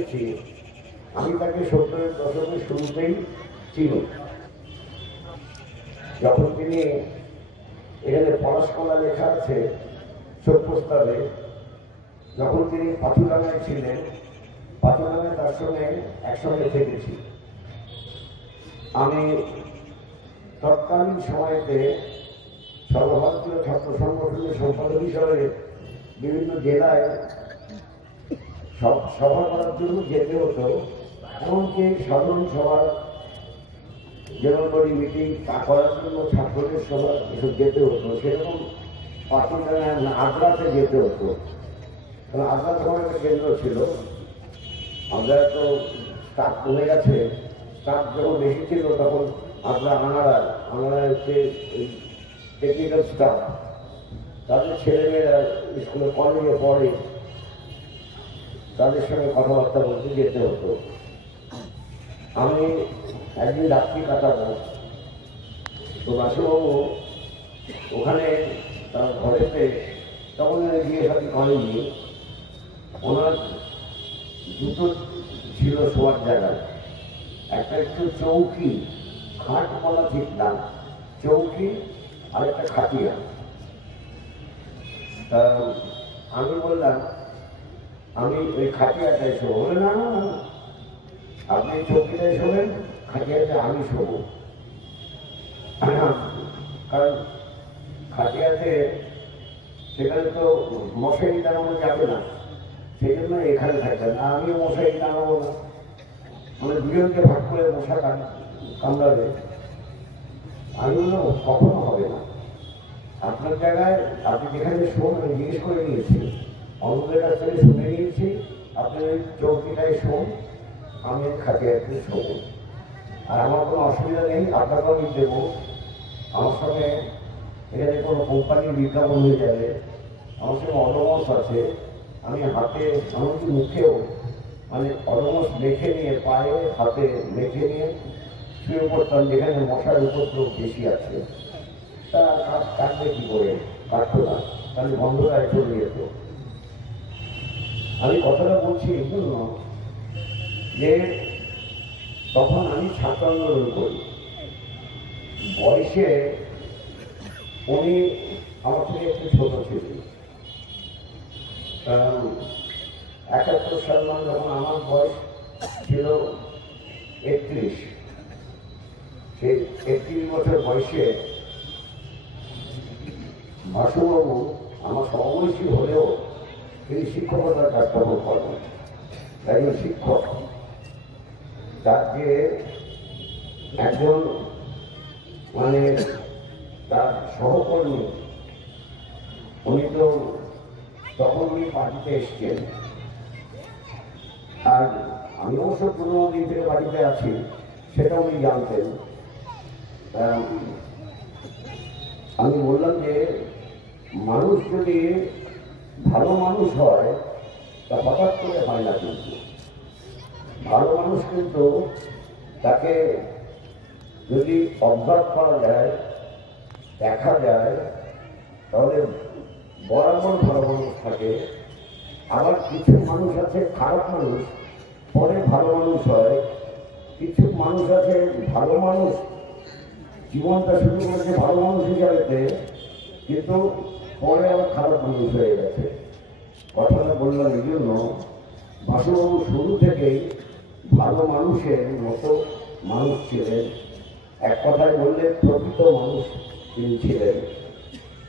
এসেছি আমি তাকে সত্তরের দশকের শুরুতেই চিনি। যখন তিনি এখানে পড়াশোনা লেখা আছে প্রস্তাবে যখন তিনি পাথুরাঙায় ছিলেন পাথুরাঙায় তার সঙ্গে একসঙ্গে থেকেছি। আমি তৎকালীন সময়তে সর্বভারতীয় ছাত্র সংগঠনের সম্পাদক হিসাবে বিভিন্ন জেলায় সভা করার জন্য যেতে হতো। এমনকি সাধারণ সভা জেনারেল মিটিং তা করার জন্য ছাত্রদের সভা এসব যেতে হতো। সেরকম পাকিস্তানে আগ্রাতে যেতে হতো। কারণ আগ্রা তখন একটা কেন্দ্র ছিল। আমরা তো স্টাফ কমে গেছে। স্টাফ যখন বেশি ছিল তখন আমরা আনারা আনারা হচ্ছে টেকনিক্যাল স্টাফ তাদের ছেলেমেয়েরা স্কুলে, কলেজে পড়ে। তাদের সঙ্গে কথাবার্তা বলতে যেতে হতো। আমি একদিন রাত্রি কাটাবো, তো বাসুবাবু ওখানে তার ঘরেতে তখন বিয়ে সাথে করেনি। ওনার দুটো ছিল শোয়ার জায়গায়। একটা একটু চৌকি খাট বলা ঠিক না, চৌকি আর একটা খাটিয়া। তা আমি বললাম আমি ওই খাটিয়াটায় শোবো। বলে না না না, না। আপনি চৌকিটায় শোবেন খাটিয়াতে আমি শোবো। কারণ খাটিয়াতে সেখানে তো মশারি টানানো যাবে না। সেই জন্য এখানে থাকবেন আর আমিও মশারি টানাবো না। মানে দুজনকে ভাগ করে মশা কাম- কামড়াবে। আমি কখনো হবে না। আপনার জায়গায় আপনি যেখানে শোন জিজ্ঞেস করে নিয়েছি। অন্যদের কাছ থেকে শুনে নিয়েছি আপনি ওই চৌকিটায় শোন আমি খাটিয়াতে শোব আর আমার কোনো অসুবিধা নেই, আপনাকেও আমি দেবো। আমার সঙ্গে এখানে কোনো কোম্পানির বিজ্ঞাপন হয়ে যাবে, আমার সঙ্গে অডোমস আছে। আমি হাতে এমনকি মুখেও মানে অডোমস মেখে নিয়ে, পায়ে, হাতে মেখে নিয়ে শুয়ে পড়তাম, যেখানে মশার উপদ্রব বেশি আছে। তা কাজ কাটবে কি করে? কাটতো না, তাহলে বন্ধুরা চলে যেত। আমি কথাটা বলছি এই জন্য যে তখন আমি ছাত্র আন্দোলন করি। বয়সে উনি আমার থেকে একটু ছোট ছিলেন। কারণ একাত্তর সাল মানে যখন আমার বয়স ছিল একত্রিশ, সেই একত্রিশ বছর বয়সে বাসুবাবু আমার সমবয়সী হলেও তিনি শিক্ষকতার কাজকর্ম করেন। একজন শিক্ষক। তার যে একজন মানে তার সহকর্মী উনি তো তখন উনি পার্টিতে এসছেন। আর আমি অবশ্য পুরোনো দিন থেকে বাড়িতে আছি সেটা উনি জানতেন। আম, বললাম যে মানুষ যদি ভালো মানুষ হয় তা হঠাৎ করে হয় না কিন্তু। ভালো মানুষ কিন্তু তাকে যদি অবজার্ভ করা যায়, দেখা যায়, তাহলে বরাবর ভালো মানুষ থাকে। আবার কিছু মানুষ আছে খারাপ মানুষ, পরে ভালো মানুষ হয়। কিছু মানুষ আছে ভালো মানুষ, জীবনটা শুরু করেছে ভালো মানুষ হিসাবেতে, কিন্তু পরে আবার খারাপ মানুষ হয়ে গেছে। কথাটা বললাম এই জন্য বাসুবাবু শুরু থেকেই ভালো মানুষের মতো মানুষ ছিলেন। এক কথায় বললে প্রকৃত মানুষ তিনি ছিলেন।